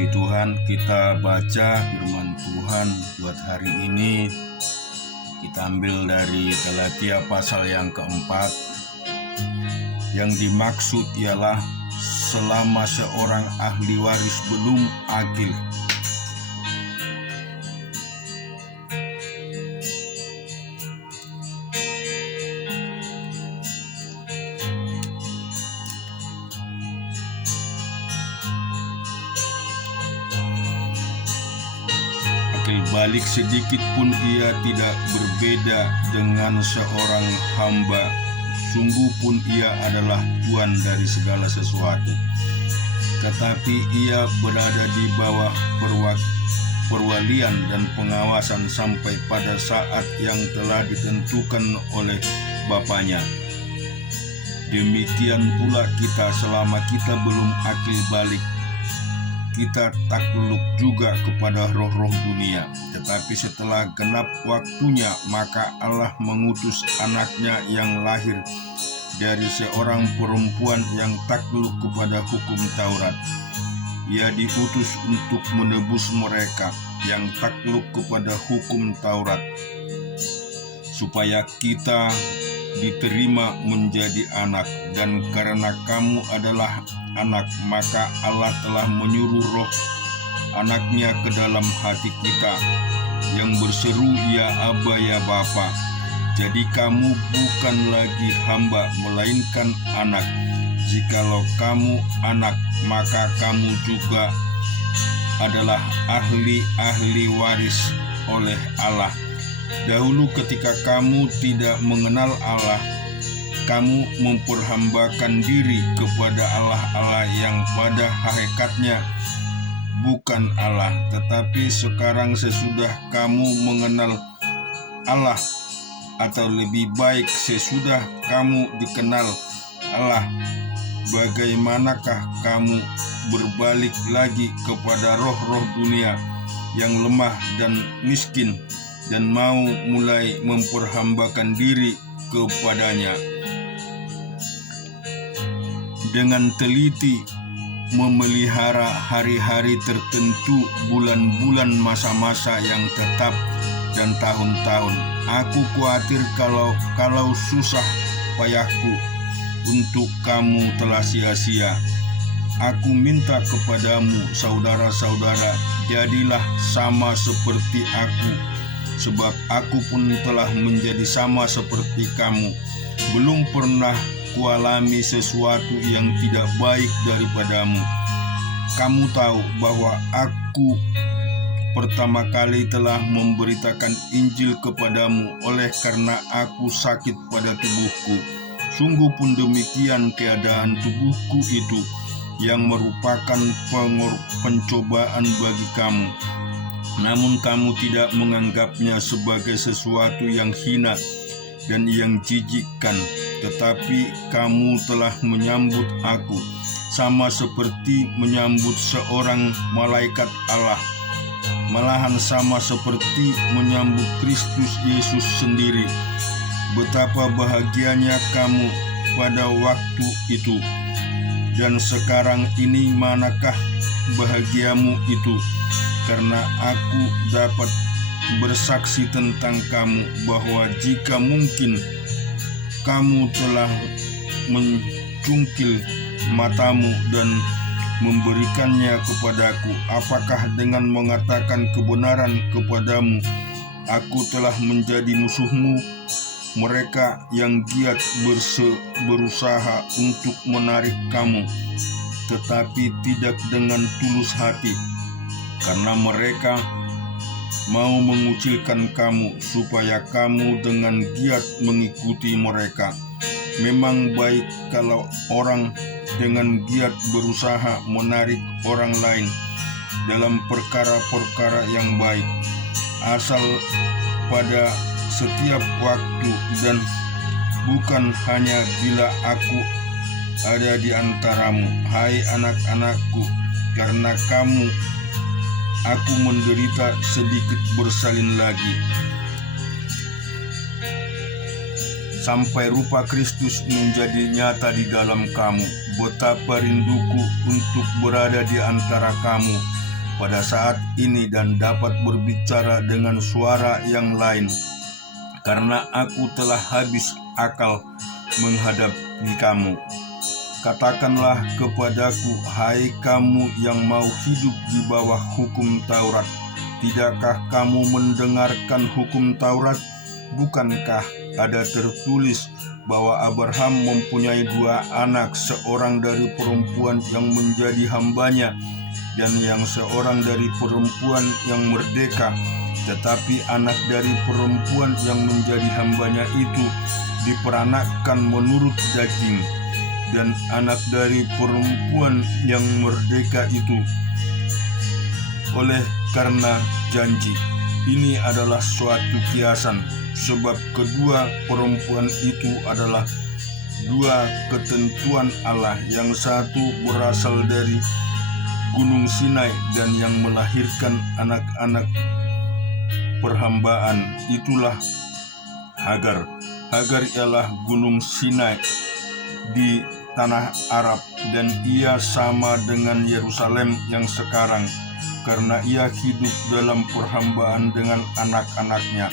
Puji Tuhan, kita baca firman Tuhan buat hari ini. Kita ambil dari Galatia pasal yang keempat. Yang dimaksud ialah selama seorang ahli waris belum akil, balik sedikit pun ia tidak berbeda dengan seorang hamba. Sungguh pun ia adalah tuan dari segala sesuatu, tetapi ia berada di bawah perwalian dan pengawasan sampai pada saat yang telah ditentukan oleh Bapaknya. Demikian pula kita, selama kita belum akil balik, kita takluk juga kepada roh-roh dunia. Tetapi setelah genap waktunya, maka Allah mengutus anaknya yang lahir dari seorang perempuan yang takluk kepada hukum Taurat. Ia diutus untuk menebus mereka yang takluk kepada hukum Taurat, supaya kita diterima menjadi anak. Dan karena kamu adalah anak, maka Allah telah menyuruh roh anaknya ke dalam hati kita, yang berseru, ya Aba, ya Bapa. Jadi kamu bukan lagi hamba, melainkan anak. Jikalau kamu anak, maka kamu juga adalah ahli waris oleh Allah. Dahulu ketika kamu tidak mengenal Allah, kamu memperhambakan diri kepada Allah yang pada hakikatnya bukan Allah. Tetapi sekarang sesudah kamu mengenal Allah, atau lebih baik sesudah kamu dikenal Allah, bagaimanakah kamu berbalik lagi kepada roh-roh dunia yang lemah dan miskin, dan mau mulai memperhambakan diri kepadanya? Dengan teliti memelihara hari-hari tertentu, bulan-bulan, masa-masa yang tetap, dan tahun-tahun. Aku khawatir kalau susah payahku untuk kamu telah sia-sia. Aku minta kepadamu, saudara-saudara, jadilah sama seperti aku, sebab aku pun telah menjadi sama seperti kamu. Belum pernah kualami sesuatu yang tidak baik daripadamu. Kamu tahu bahwa aku pertama kali telah memberitakan Injil kepadamu oleh karena aku sakit pada tubuhku. Sungguh pun demikian keadaan tubuhku itu, yang merupakan pencobaan bagi kamu. Namun kamu tidak menganggapnya sebagai sesuatu yang hina dan yang jijikkan, tetapi kamu telah menyambut aku sama seperti menyambut seorang malaikat Allah, malahan sama seperti menyambut Kristus Yesus sendiri. Betapa bahagianya kamu pada waktu itu, dan sekarang ini manakah bahagiamu itu? Karena aku dapat bersaksi tentang kamu bahwa jika mungkin kamu telah mencungkil matamu dan memberikannya kepadaku. Apakah dengan mengatakan kebenaran kepadamu aku telah menjadi musuhmu? Mereka yang giat berusaha untuk menarik kamu, tetapi tidak dengan tulus hati, karena mereka mau mengucilkan kamu, supaya kamu dengan giat mengikuti mereka. Memang baik kalau orang dengan giat berusaha menarik orang lain dalam perkara-perkara yang baik, asal pada setiap waktu, dan bukan hanya bila aku ada di antaramu, hai anak-anakku. Karena kamu, aku menderita sedikit bersalin lagi, sampai rupa Kristus menjadi nyata di dalam kamu. Betapa rinduku untuk berada di antara kamu pada saat ini dan dapat berbicara dengan suara yang lain, karena aku telah habis akal menghadapi kamu. Katakanlah kepadaku, hai kamu yang mau hidup di bawah hukum Taurat, tidakkah kamu mendengarkan hukum Taurat? Bukankah ada tertulis bahwa Abraham mempunyai 2 anak, seorang dari perempuan yang menjadi hambanya dan yang seorang dari perempuan yang merdeka? Tetapi anak dari perempuan yang menjadi hambanya itu diperanakkan menurut daging, dan anak dari perempuan yang merdeka itu oleh karena janji. Ini adalah suatu kiasan, sebab kedua perempuan itu adalah 2 ketentuan Allah. Yang satu berasal dari Gunung Sinai dan yang melahirkan anak-anak perhambaan, itulah Hagar. Hagar ialah Gunung Sinai di tanah Arab, dan ia sama dengan Yerusalem yang sekarang, karena ia hidup dalam perhambaan dengan anak-anaknya.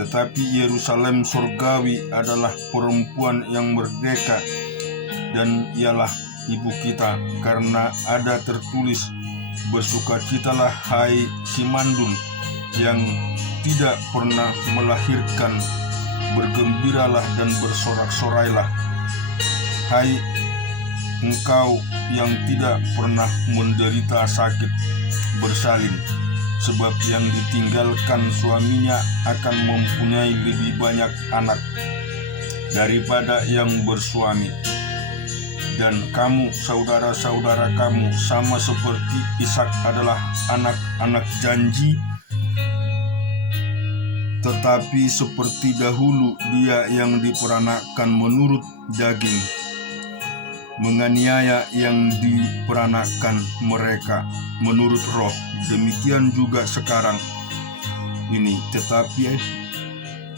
Tetapi Yerusalem surgawi adalah perempuan yang merdeka, dan ialah ibu kita, karena ada tertulis, bersukacitalah hai Simandun yang tidak pernah melahirkan, bergembiralah dan bersorak-sorailah hai engkau yang tidak pernah menderita sakit bersalin, sebab yang ditinggalkan suaminya akan mempunyai lebih banyak anak daripada yang bersuami. Dan kamu, saudara-saudara kamu, sama seperti Ishak adalah anak-anak janji, tetapi seperti dahulu dia yang diperanakkan menurut daging, menganiaya yang diperanakkan mereka menurut roh. Demikian juga sekarang ini. Tetapi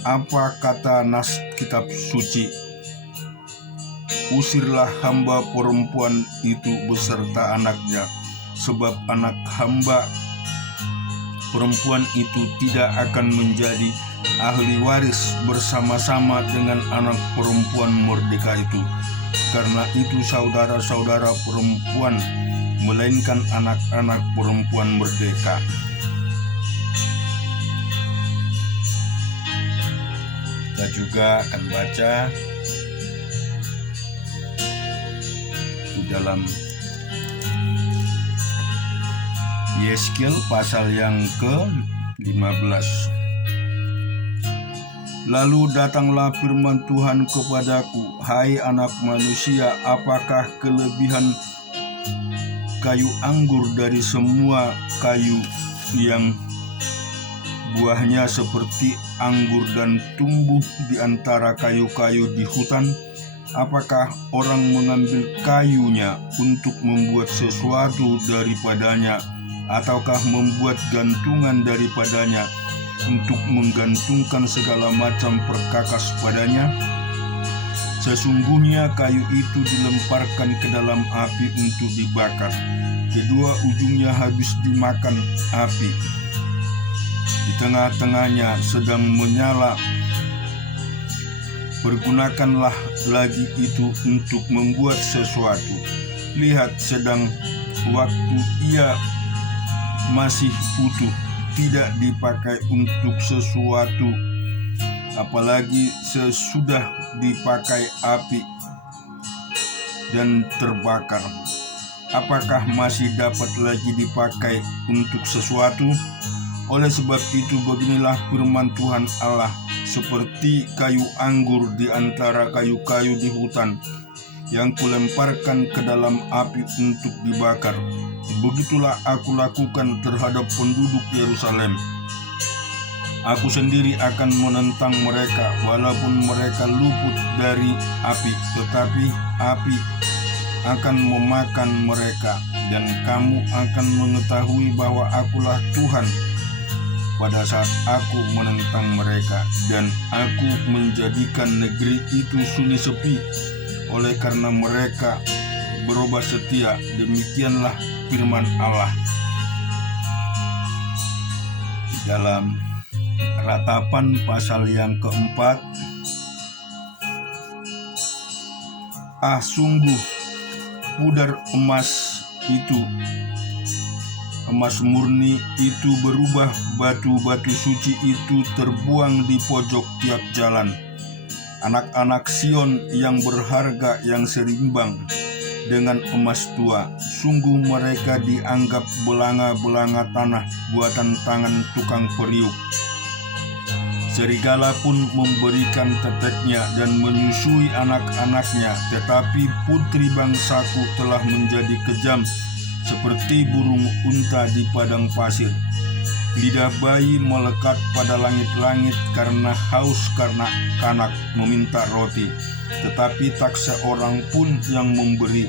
apa kata nas kitab suci? Usirlah hamba perempuan itu beserta anaknya, sebab anak hamba perempuan itu tidak akan menjadi ahli waris bersama-sama dengan anak perempuan merdeka itu. Karena itu saudara-saudara perempuan, melainkan anak-anak perempuan merdeka. Kita juga akan baca di dalam Yeskiel pasal yang ke-15. Lalu datanglah firman Tuhan kepadaku, hai anak manusia, apakah kelebihan kayu anggur dari semua kayu yang buahnya seperti anggur dan tumbuh di antara kayu-kayu di hutan? Apakah orang mengambil kayunya untuk membuat sesuatu daripadanya, ataukah membuat gantungan daripadanya untuk menggantungkan segala macam perkakas padanya? Sesungguhnya kayu itu dilemparkan ke dalam api untuk dibakar, kedua ujungnya habis dimakan api, di tengah-tengahnya sedang menyala. Pergunakanlah lagi itu untuk membuat sesuatu. Lihat, sedang waktu ia masih utuh, tidak dipakai untuk sesuatu, apalagi sesudah dipakai api dan terbakar. Apakah masih dapat lagi dipakai untuk sesuatu? Oleh sebab itu beginilah firman Tuhan Allah, seperti kayu anggur di antara kayu-kayu di hutan yang kulemparkan ke dalam api untuk dibakar, begitulah aku lakukan terhadap penduduk Yerusalem. Aku sendiri akan menentang mereka, walaupun mereka luput dari api, tetapi api akan memakan mereka, dan kamu akan mengetahui bahwa akulah Tuhan pada saat aku menentang mereka, dan aku menjadikan negeri itu sunyi sepi, oleh karena mereka berubah setia. Demikianlah firman Allah. Dalam Ratapan pasal yang keempat, sungguh pudar emas murni itu berubah, batu-batu suci itu terbuang di pojok tiap jalan. Anak-anak Sion yang berharga yang seimbang dengan emas tua, sungguh mereka dianggap belanga-belanga tanah buatan tangan tukang periuk. Serigala pun memberikan teteknya dan menyusui anak-anaknya, tetapi putri bangsaku telah menjadi kejam seperti burung unta di padang pasir. Lidah bayi melekat pada langit-langit karena haus, karena kanak meminta roti, tetapi tak seorang pun yang memberi.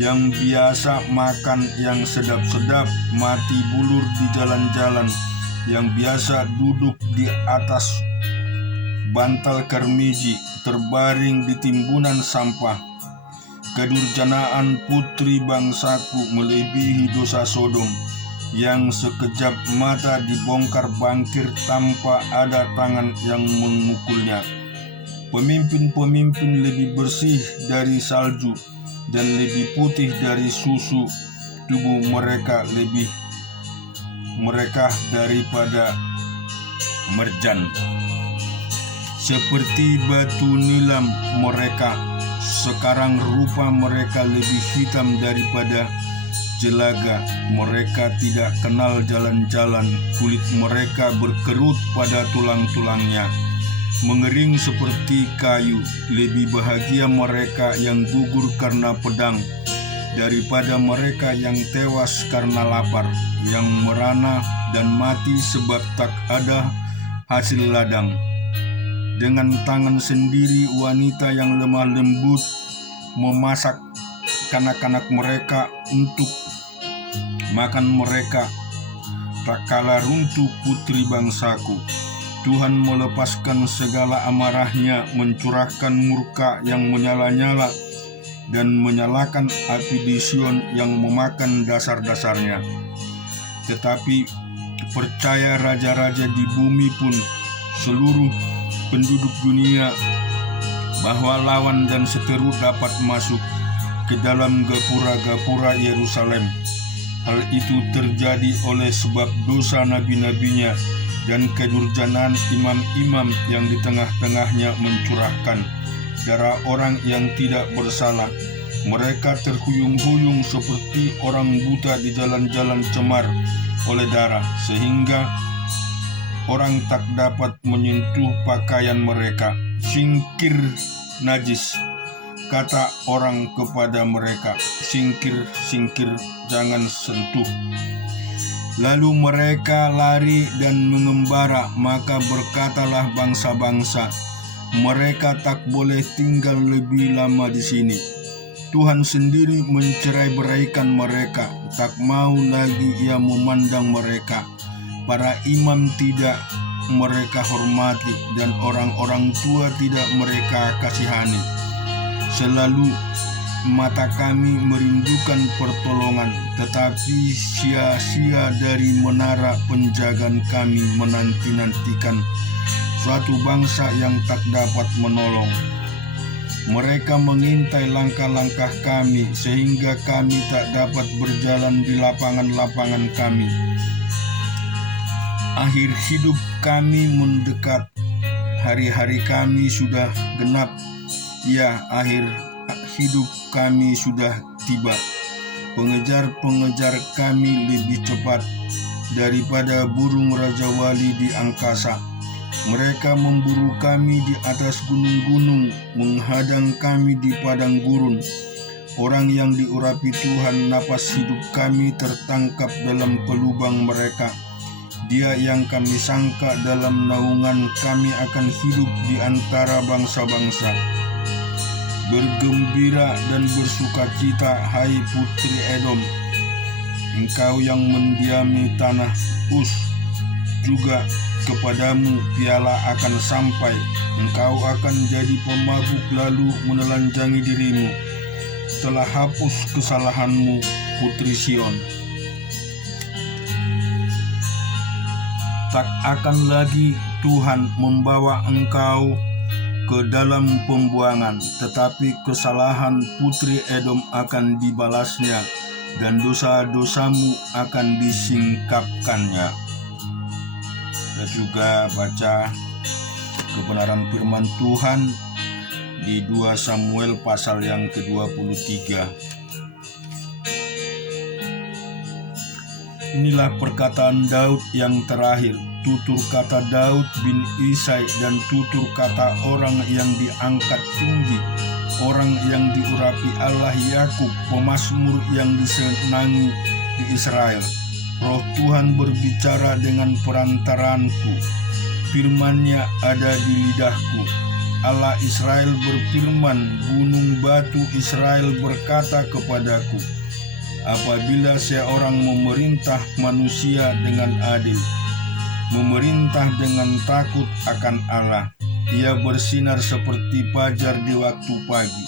Yang biasa makan yang sedap-sedap mati bulur di jalan-jalan, yang biasa duduk di atas bantal karmiji terbaring di timbunan sampah. Kedurjanaan putri bangsaku melebihi dosa Sodom, yang sekejap mata dibongkar bangkir tanpa ada tangan yang memukulnya. Pemimpin-pemimpin lebih bersih dari salju dan lebih putih dari susu, tubuh mereka lebih mereka daripada merjan. Seperti batu nilam mereka, sekarang rupa mereka lebih hitam daripada jelaga. Mereka tidak kenal jalan-jalan, kulit mereka berkerut pada tulang-tulangnya, mengering seperti kayu. Lebih bahagia mereka yang gugur karena pedang daripada mereka yang tewas karena lapar, yang merana dan mati sebab tak ada hasil ladang. Dengan tangan sendiri wanita yang lemah lembut memasak kanak-kanak mereka untuk makan mereka. Tak kalah runtuh putri bangsaku. Tuhan melepaskan segala amarahnya, mencurahkan murka yang menyala-nyala dan menyalakan api di Sion yang memakan dasar-dasarnya. Tetapi percaya raja-raja di bumi pun, seluruh penduduk dunia, bahwa lawan dan seteru dapat masuk ke dalam gapura-gapura Yerusalem. Hal itu terjadi oleh sebab dosa nabi-nabinya dan kedurjanaan imam-imam yang di tengah-tengahnya mencurahkan darah orang yang tidak bersalah. Mereka terhuyung-huyung seperti orang buta di jalan-jalan cemar oleh darah, sehingga orang tak dapat menyentuh pakaian mereka. Singkir najis, kata orang kepada mereka, singkir, singkir, jangan sentuh. Lalu mereka lari dan mengembara, maka berkatalah bangsa-bangsa, mereka tak boleh tinggal lebih lama di sini. Tuhan sendiri mencerai-beraikan mereka, tak mau lagi ia memandang mereka. Para imam tidak mereka hormati, dan orang-orang tua tidak mereka kasihani. Selalu mata kami merindukan pertolongan, tetapi sia-sia dari menara penjagaan kami menanti-nantikan suatu bangsa yang tak dapat menolong. Mereka mengintai langkah-langkah kami, sehingga kami tak dapat berjalan di lapangan-lapangan kami. Akhir hidup kami mendekat, hari-hari kami sudah genap, ya akhir hidup kami sudah tiba. Pengejar-pengejar kami lebih cepat daripada burung Raja Wali di angkasa. Mereka memburu kami di atas gunung-gunung, menghadang kami di padang gurun. Orang yang diurapi Tuhan, napas hidup kami tertangkap dalam pelubang mereka. Dia yang kami sangka dalam naungan kami akan hidup di antara bangsa-bangsa. Bergembira dan bersukacita, hai putri Edom, engkau yang mendiami tanah Us, juga kepadamu piala akan sampai. Engkau akan jadi pemabuk lalu menelanjangi dirimu. Telah hapus kesalahanmu, putri Sion. Tak akan lagi Tuhan membawa engkau ke dalam pembuangan, tetapi kesalahan putri Edom akan dibalasnya, dan dosa-dosamu akan disingkapkannya. Kita juga baca kebenaran firman Tuhan di 2 Samuel pasal yang ke-23. Inilah perkataan Daud yang terakhir, tutur kata Daud bin Isai dan tutur kata orang yang diangkat tinggi, orang yang diurapi Allah Yakub, pemazmur yang disenangi di Israel. Roh Tuhan berbicara dengan perantaranku, firman-Nya ada di lidahku. Allah Israel berfirman, gunung batu Israel berkata kepadaku, apabila seorang memerintah manusia dengan adil, memerintah dengan takut akan Allah, ia bersinar seperti fajar di waktu pagi.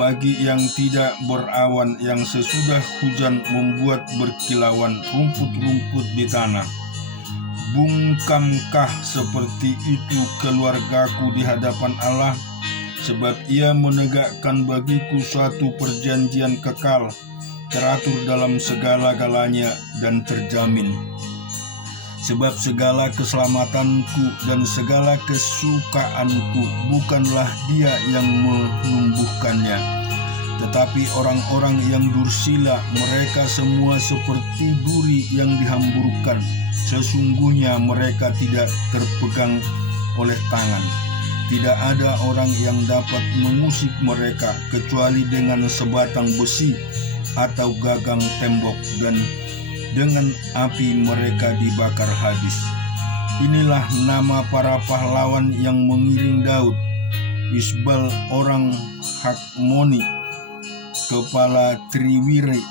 Pagi yang tidak berawan, yang sesudah hujan membuat berkilauan rumput-rumput di tanah. Bungkamkah seperti itu keluargaku di hadapan Allah? Sebab ia menegakkan bagiku suatu perjanjian kekal, teratur dalam segala-galanya dan terjamin. Sebab segala keselamatanku dan segala kesukaanku bukanlah dia yang menumbuhkannya, tetapi orang-orang yang dursila, mereka semua seperti duri yang dihamburkan. Sesungguhnya mereka tidak terpegang oleh tangan. Tidak ada orang yang dapat mengusik mereka kecuali dengan sebatang besi atau gagang tembok, dan dengan api mereka dibakar habis. Inilah nama para pahlawan yang mengiring Daud: Isbal orang Hakmoni, kepala Triwiri.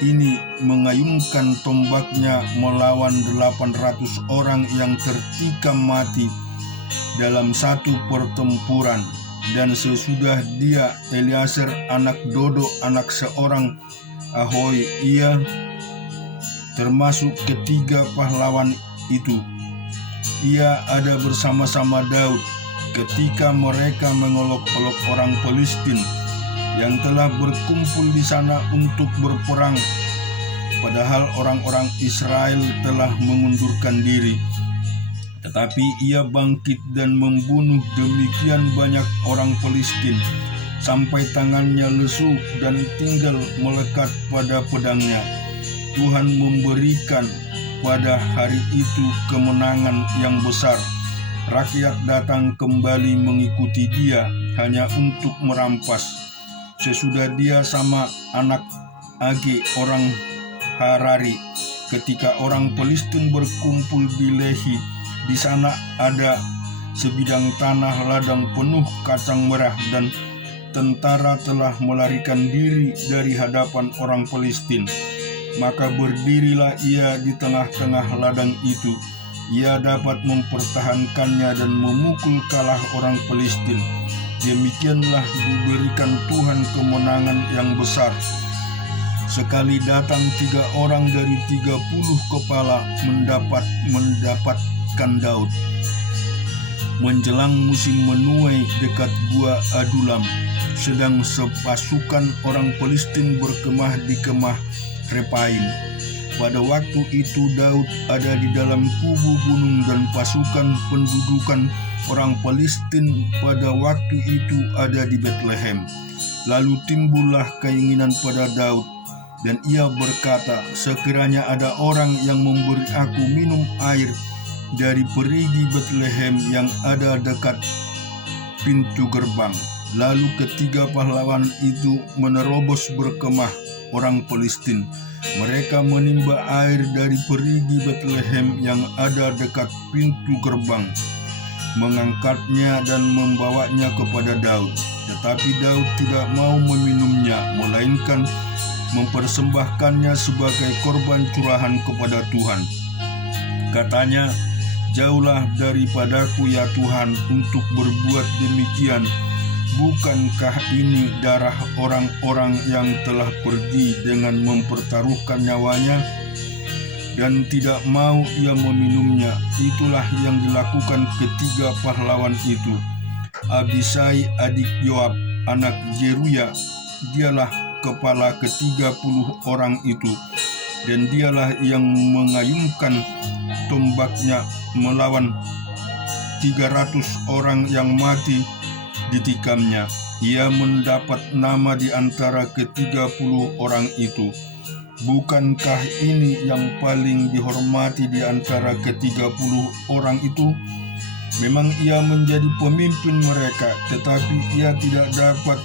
Ini mengayunkan tombaknya melawan 800 orang yang tertikam mati dalam satu pertempuran. Dan sesudah dia Eliezer anak Dodo, anak seorang Ahoi, ia termasuk ketiga pahlawan itu. Ia ada bersama-sama Daud ketika mereka mengolok-olok orang Filistin yang telah berkumpul di sana untuk berperang, padahal orang-orang Israel telah mengundurkan diri. Tetapi ia bangkit dan membunuh demikian banyak orang Filistin, sampai tangannya lesu dan tinggal melekat pada pedangnya. Tuhan memberikan pada hari itu kemenangan yang besar. Rakyat datang kembali mengikuti dia hanya untuk merampas. Sesudah dia sama anak Age orang Harari, ketika orang Filistin berkumpul di Lehi, di sana ada sebidang tanah ladang penuh kacang merah, dan tentara telah melarikan diri dari hadapan orang Filistin. Maka berdirilah ia di tengah-tengah ladang itu. Ia dapat mempertahankannya dan memukul kalah orang Filistin. Demikianlah diberikan Tuhan kemenangan yang besar. Sekali datang 3 orang dari 30 kepala mendapatkan Daud. Menjelang musim menuai dekat gua Adulam, sedang sepasukan orang Filistin berkemah di kemah Repaim. Pada waktu itu Daud ada di dalam kubu gunung, dan pasukan pendudukan orang Filistin pada waktu itu ada di Betlehem. Lalu timbullah keinginan pada Daud, dan ia berkata, sekiranya ada orang yang memberi aku minum air dari perigi Betlehem yang ada dekat pintu gerbang. Lalu ketiga pahlawan itu menerobos berkemah orang Filistin. Mereka menimba air dari perigi Betlehem yang ada dekat pintu gerbang, mengangkatnya dan membawanya kepada Daud. Tetapi Daud tidak mau meminumnya, melainkan mempersembahkannya sebagai korban curahan kepada Tuhan. Katanya, jauhlah daripadaku ya Tuhan untuk berbuat demikian. Bukankah ini darah orang-orang yang telah pergi dengan mempertaruhkan nyawanya? dan tidak mau ia meminumnya. Itulah yang dilakukan ketiga pahlawan itu. Abisai adik Yoab anak Zeruya, dialah kepala ke-30 orang itu, dan dialah yang mengayunkan tombaknya melawan 300 orang yang mati ditikamnya. Ia mendapat nama di antara ke-30 orang itu. Bukankah ini yang paling dihormati di antara ke-30 orang itu? Memang ia menjadi pemimpin mereka, tetapi ia tidak dapat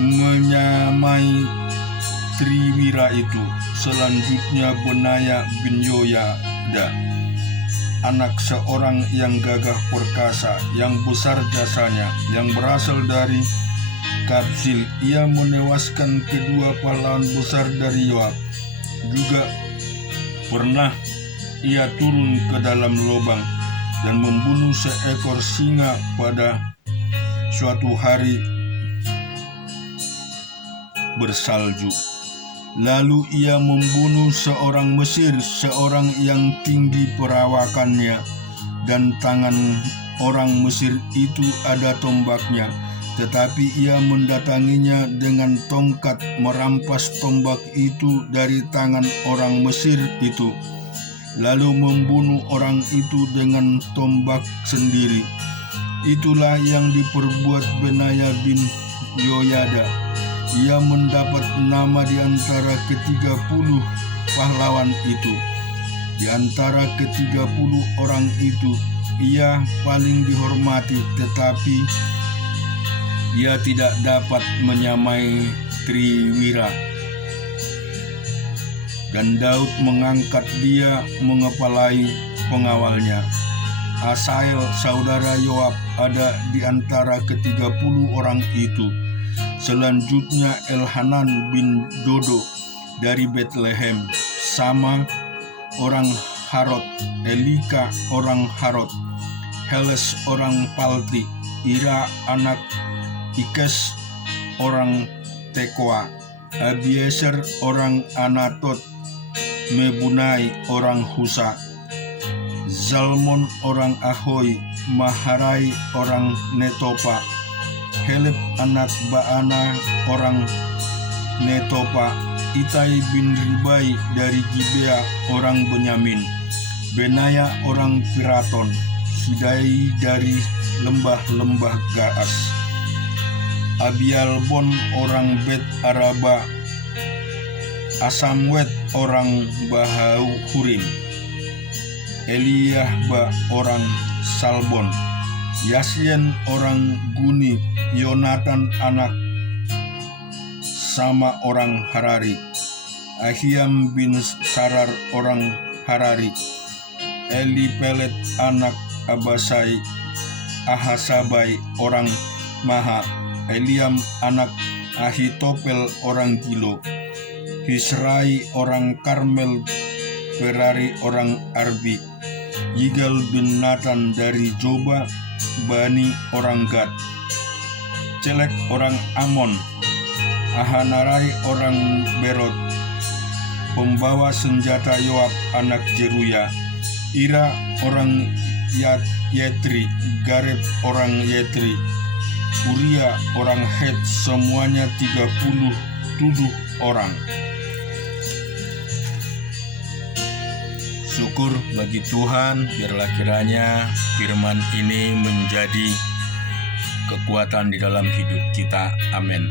menyamai Triwira itu. Selanjutnya Benaya bin Yoyada, anak seorang yang gagah perkasa, yang besar jasanya, yang berasal dari Kabsil. Ia menewaskan kedua pahlawan besar dari Yoab. Juga pernah ia turun ke dalam lubang dan membunuh seekor singa pada suatu hari bersalju. Lalu ia membunuh seorang Mesir, seorang yang tinggi perawakannya, dan tangan orang Mesir itu ada tombaknya. Tetapi ia mendatanginya dengan tongkat, merampas tombak itu dari tangan orang Mesir itu, lalu membunuh orang itu dengan tombak sendiri. Itulah yang diperbuat Benaya bin Yoyada. Ia mendapat nama di antara ke-30 pahlawan itu. Di antara ke-30 orang itu, ia paling dihormati, tetapi ia tidak dapat menyamai Triwira. Dan Daud mengangkat dia mengepalai pengawalnya. Asael saudara Yoab ada di antara ke-30 orang itu. Selanjutnya Elhanan bin Dodo dari Betlehem, Sama orang Harod, Elika orang Harod, Heles orang Palti, Ira anak Ikes orang Tekoa, Abieser orang Anatot, Mebunai orang Husa, Zalmon orang Ahoy, Maharai orang Netopa, Heleb anak Baana orang Netopa, Itai bin Ribai dari Gibea orang Benyamin, Benaya orang Piraton, Hidai dari lembah-lembah Gaas, Abialbon orang Bet Araba, Asamwet orang Bahurim, Eliahba orang Salbon, Yasien orang Guni, Yonatan anak Sama orang Harari, Ahiam bin Sarar orang Harari, Elipelet anak Abasai, Ahasabai orang Maha, Eliam anak Ahitopel orang Gilo, Hisrai orang Karmel, Perari orang Arbi, Yigal bin Nathan dari Joba, Bani orang Gad, Celek orang Amon, Ahanarai orang Berot, pembawa senjata Yoab anak Zeruya, Ira orang Yetri, Gareb orang Yetri, Uria orang Het, semuanya 37 orang. Syukur bagi Tuhan, biarlah kiranya firman ini menjadi kekuatan di dalam hidup kita. Amin.